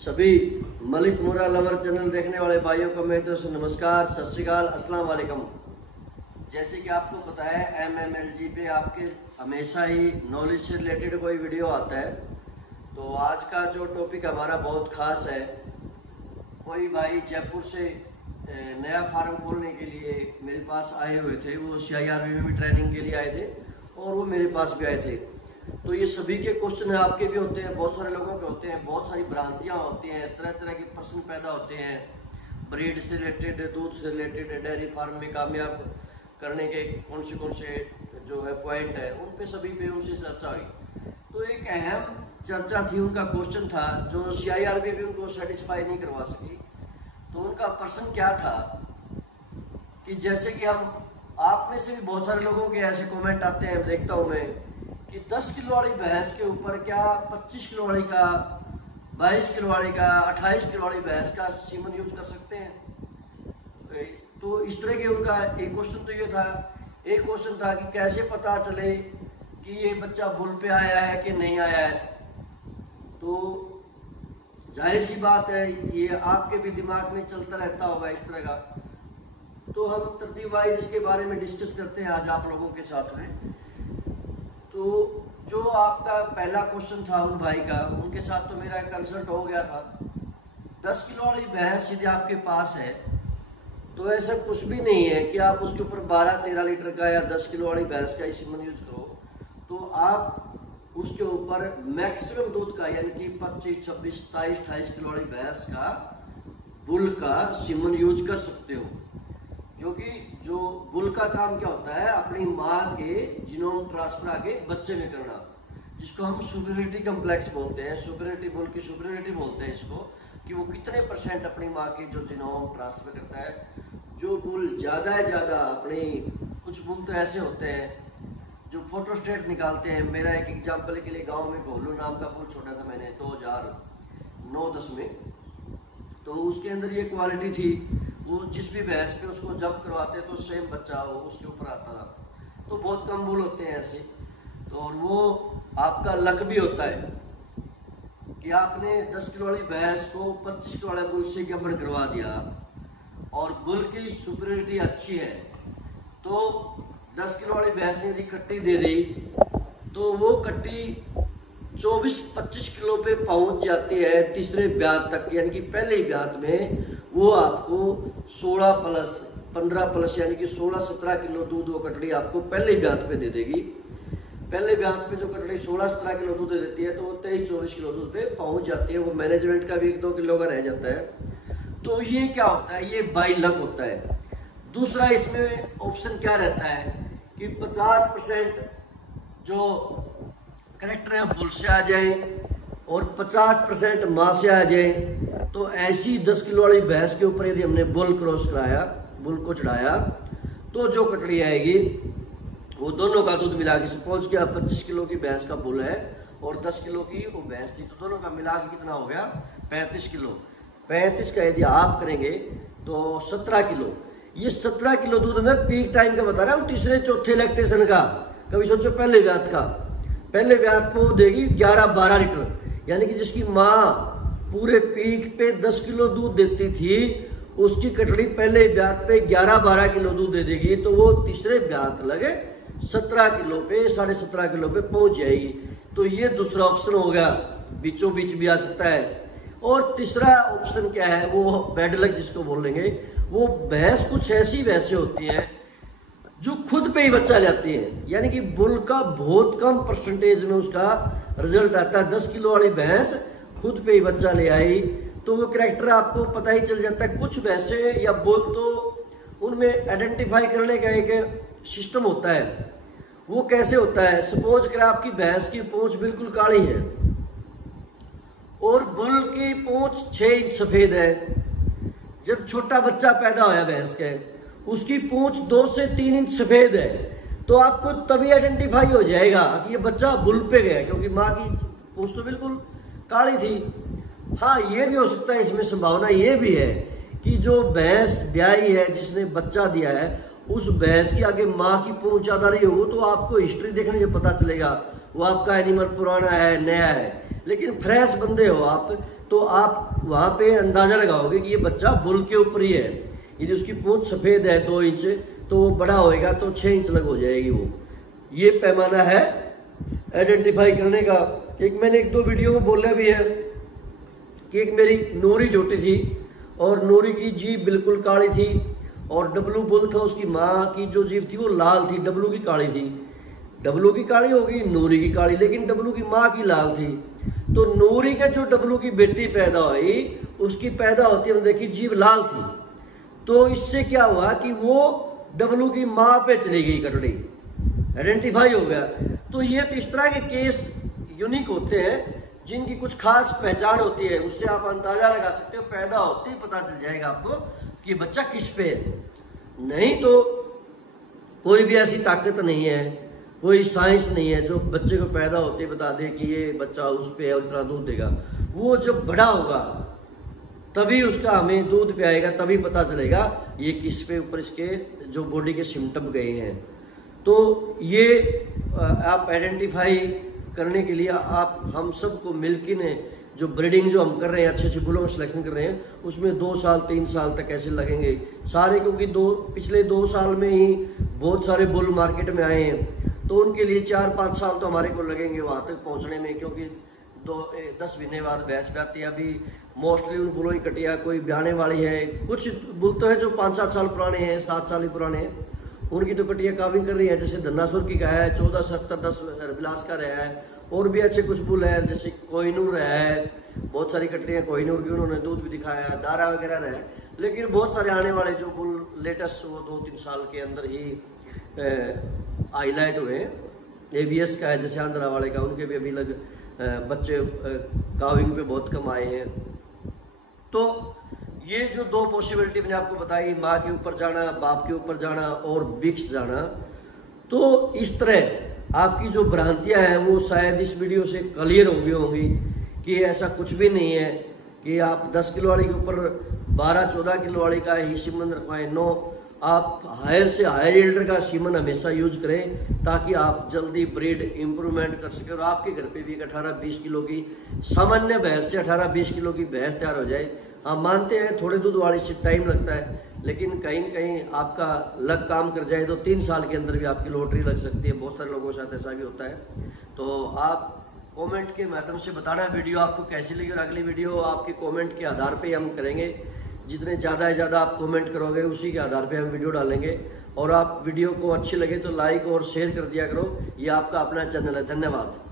सभी मलिक मुरा lover channel देखने वाले भाइयों को मेरी तरफ से नमस्कार, सत श्री अकाल, अस्सलाम वालेकुम। जैसे कि आपको पता है MMLG पे आपके हमेशा ही नॉलेज से रिलेटेड कोई वीडियो आता है। तो आज का जो टॉपिक हमारा बहुत खास है। कोई भाई जयपुर से नया फार्म खोलने के लिए मेरे पास आए हुए थे। वो CIRB में भी ट्रेनिंग के लिए आए थे और वो मेरे पास भी आए थे। तो ये सभी के क्वेश्चन आपके भी होते हैं, बहुत सारे लोगों के होते हैं, बहुत सारी भ्रांतियां होती हैं, तरह तरह के प्रश्न पैदा होते हैं। ब्रीड से रिलेटेड, दूध से रिलेटेड, डेयरी फार्म में कामयाब करने के कौन से जो है पॉइंट है, उन पे सभी पे उनसे चर्चा हुई। तो एक अहम चर्चा थी, उनका क्वेश्चन था जो CIRB भी उनको सेटिस्फाई नहीं करवा सकी। तो उनका प्रश्न क्या था कि जैसे कि आप में से भी बहुत सारे लोगों के ऐसे कमेंट आते हैं, देखता हूं मैं, कि 10 किलो वाली भैंस के ऊपर क्या 25 किलो वाली का, 22 किलो वाली का, 28 किलो वाली भैंस का सीमन यूज कर सकते हैं। तो इस तरह के उनका एक क्वेश्चन तो ये था। एक क्वेश्चन था कि कैसे पता चले कि ये बच्चा बुल पे आया है कि नहीं आया है। तो जाहिर सी बात है, ये आपके भी दिमाग में चलता रहता होगा इस तरह का। तो हम तरतीब वाइज इसके बारे में डिस्कस करते हैं आज आप लोगों के साथ में। तो जो आपका पहला क्वेश्चन था उन भाई का, उनके साथ तो मेरा कंसल्ट हो गया था। 10 किलो वाली भैंस यदि आपके पास है तो ऐसा कुछ भी नहीं है कि आप उसके ऊपर 12-13 लीटर का या 10 किलो वाली भैंस का ही सीमन यूज करो। तो आप उसके ऊपर मैक्सिमम दूध का, यानी कि 25, 26, 27, 28 किलो वाली भैंस का बुल का सीमन यूज कर सकते हो। क्योंकि जो बुल का काम क्या होता है, अपनी माँ के जीनोम ट्रांसफर आगे बच्चे में करना, जिसको हम सुपीरियरिटी कम्प्लेक्स बोलते हैं। सुपीरियरिटी, बुल की सुपीरियरिटी बोलते हैं इसको, कि वो कितने % अपनी माँ के जो जीनोम ट्रांसफर करता है। जो बुल ज्यादा है ज्यादा अपनी, कुछ बुल तो ऐसे होते हैं जो फोटोस्टेट निकालते हैं। मेरा एक एग्जाम्पल के लिए, गाँव में घोलू नाम का बुल छोटा था मैंने 2009-10 में। तो उसके अंदर ये क्वालिटी थी, वो जिस भी भैंस पे उसको जब करवाते तो सेम बच्चा वो उसके ऊपर आता था। तो बहुत कम बुल होते हैं ऐसे। तो और वो आपका लक भी होता है कि आपने 10 किलो वाली भैंस को 25 किलो वाले बुल से गबड़ करवा दिया और बुल की सुपीरियरिटी अच्छी है। तो 10 किलो वाली भैंस ने यदि कट्टी दे दी तो वो कट्टी 24-25 किलो पे पहुंच जाती है तीसरे ब्यात तक। यानी कि पहले ब्यात में वो आपको 16+15+ यानी कि 16-17 किलो दूध वो कटड़ी आपको पहले ब्यात पे दे देगी। पहले ब्यात पे जो कटड़ी 16-17 किलो दूध दे देती है तो वो 23-24 किलो दूध पे पहुंच जाती है। वो मैनेजमेंट का भी 1-2 किलो का रह जाता है। तो ये क्या होता है, ये बाई लक होता है। दूसरा इसमें ऑप्शन क्या रहता है कि 50% जो करेक्टर है बुल से आ जाए और 50% माँ से आ जाए। तो ऐसी 10 किलो वाली भैंस के ऊपर यदि हमने बुल क्रॉस कराया, बुल को चढ़ाया, तो जो कटड़ी आएगी वो दोनों का दूध मिला के, सपोज कि 25 किलो की भैंस का बुल है और 10 किलो की वो भैंस थी, तो दोनों का मिला के कितना हो गया, 35 किलो। 35 का यदि आप करेंगे तो 17 किलो। ये 17 किलो दूध में पीक टाइम का बता रहा हूँ, तीसरे चौथे लैक्टेशन का। कभी सोचो पहले ब्यात का, पहले ब्यात को देगी 11-12 लीटर। यानी कि जिसकी माँ पूरे पीक पे 10 किलो दूध देती थी, उसकी कटड़ी पहले ब्यात पे 11-12 किलो दूध दे देगी। तो वो तीसरे ब्यात लगे 17 किलो पे, 17.5 किलो पे पहुंच जाएगी। तो ये दूसरा ऑप्शन हो गया, बीचों बीच भी आ सकता है। और तीसरा ऑप्शन क्या है, वो बैड लक जिसको बोलेंगे। वो भैंस कुछ ऐसी भैंसें होती है जो खुद पे ही बच्चा जाती है, यानी कि बुल का बहुत कम % में उसका रिजल्ट आता है। 10 किलो वाली भैंस खुद पे ही बच्चा ले आई तो वो कैरेक्टर आपको पता ही चल जाता है। कुछ भैंसे या बुल तो उनमें आइडेंटिफाई करने का एक सिस्टम होता है। वो कैसे होता है, सपोज कर आपकी भैंस की पूंछ बिल्कुल काली है और बुल की पूंछ 6 इंच सफेद है। जब छोटा बच्चा पैदा होया भैंस के, उसकी पूंछ 2 से 3 इंच सफेद है, तो आपको तभी आइडेंटिफाई हो जाएगा कि ये बच्चा बुल पे गया, क्योंकि माँ की पूंछ तो बिल्कुल काली थी। हाँ, ये भी हो सकता है, इसमें संभावना ये भी है कि जो भैंस ब्याई है, जिसने बच्चा दिया है, उस भैंस की आगे माँ की पूंछ ज्यादा रही हो, तो आपको हिस्ट्री देखने से पता चलेगा वो आपका एनिमल पुराना है नया है। लेकिन फ्रेश बंदे हो आप, तो आप वहां पे अंदाजा लगाओगे कि ये बच्चा बुल के ऊपर ही है। यदि उसकी पूंछ सफेद है 2 इंच, तो वो बड़ा होएगा तो 6 इंच लग हो जाएगी वो। ये पैमाना है आइडेंटिफाई करने का। एक मैंने 1-2 वीडियो में बोला भी है कि एक मेरी नूरी जोटी थी और नूरी की जीभ बिल्कुल काली थी और डब्लू बुल था, उसकी माँ की जो जीभ थी वो लाल थी, डब्लू की काली थी। डब्लू की काली होगी, नूरी की काली, लेकिन डब्लू की माँ की लाल थी। तो नूरी के जो डब्लू की बेटी पैदा हुई, उसकी पैदा होती है देखी जीभ लाल थी। तो इससे क्या हुआ कि वो डब्लू की माँ पे चली गई कटड़ी, आइडेंटिफाई हो गया। तो ये तो इस तरह के केस यूनिक होते हैं जिनकी कुछ खास पहचान होती है, उससे आप अंदाजा लगा सकते हो। पैदा होते ही पता चल जाएगा आपको कि बच्चा किस पे है। नहीं तो कोई भी ऐसी ताकत नहीं है, कोई साइंस नहीं है जो बच्चे को पैदा होते ही बता दे कि ये बच्चा उस पे है और इतना दूध देगा। वो जब बड़ा होगा तभी उसका हमें दूध पियाएगा, तभी पता चलेगा ये किस पे ऊपर इसके जो बॉडी के सिम्टम गए हैं। तो ये आप आइडेंटिफाई करने के लिए आप हम सबको मिलके ने जो ब्रीडिंग जो हम कर रहे हैं, अच्छे अच्छे बुलों का सिलेक्शन कर रहे हैं, उसमें 2 साल 3 साल तक ऐसे लगेंगे सारे, क्योंकि पिछले 2 साल में ही बहुत सारे बुल मार्केट में आए हैं। तो उनके लिए 4-5 साल तो हमारे को लगेंगे वहां तक पहुंचने में, क्योंकि 10 महीने बाद भैंस ब्याती है। अभी मोस्टली उन बुलों की कटिया कोई ब्याने वाली है, कुछ बुल तो है जो 5-7 साल पुराने हैं, 7 साल ही पुराने हैं, उनकी तो कटिया काविंग कर रही है। जैसे धन्नासुर की गाय है 1470-10 विलास का रहा है, और भी अच्छे कुछ बुल है जैसे कोहिनूर है, बहुत सारी कटियां कोहिनूर की उन्होंने दूध भी दिखाया है, दारा वगैरह रहा है। लेकिन बहुत सारे आने वाले जो बुल लेटेस्ट वो 2-3 साल के अंदर ही हाईलाइट हुए। ABS का है जैसे आंध्रा वाले का, उनके भी अभी लग बच्चे काविंग पे बहुत कम आए हैं। तो ये जो 2 पॉसिबिलिटी मैंने आपको बताई, माँ के ऊपर जाना, बाप के ऊपर जाना और बिक्स जाना, तो इस तरह आपकी जो भ्रांतियां हैं वो शायद इस वीडियो से क्लियर हो गई होंगी कि ऐसा कुछ भी नहीं है कि आप 10 किलो वाली के ऊपर 12-14 किलो वाली का ही सीमन रखवाएं। नो, आप हायर से हायर यील्डर का सीमन हमेशा यूज करें ताकि आप जल्दी ब्रीड इंप्रूवमेंट कर सके और आपके घर पे भी एक 18-20 किलो की सामान्य भैंस से 18-20 किलो की भैंस तैयार हो जाए। हम मानते हैं थोड़े दूध वाली से टाइम लगता है, लेकिन कहीं कहीं आपका लक काम कर जाए तो 3 साल के अंदर भी आपकी लॉटरी लग सकती है। बहुत सारे लोगों के साथ ऐसा भी होता है। तो आप कमेंट के माध्यम से बताना वीडियो आपको कैसी लगी, और अगली वीडियो आपके कमेंट के आधार पे हम करेंगे। जितने ज़्यादा से ज़्यादा आप कमेंट करोगे उसी के आधार पे हम वीडियो डालेंगे। और आप वीडियो को अच्छी लगे तो लाइक और शेयर कर दिया करो। ये आपका अपना चैनल है। धन्यवाद।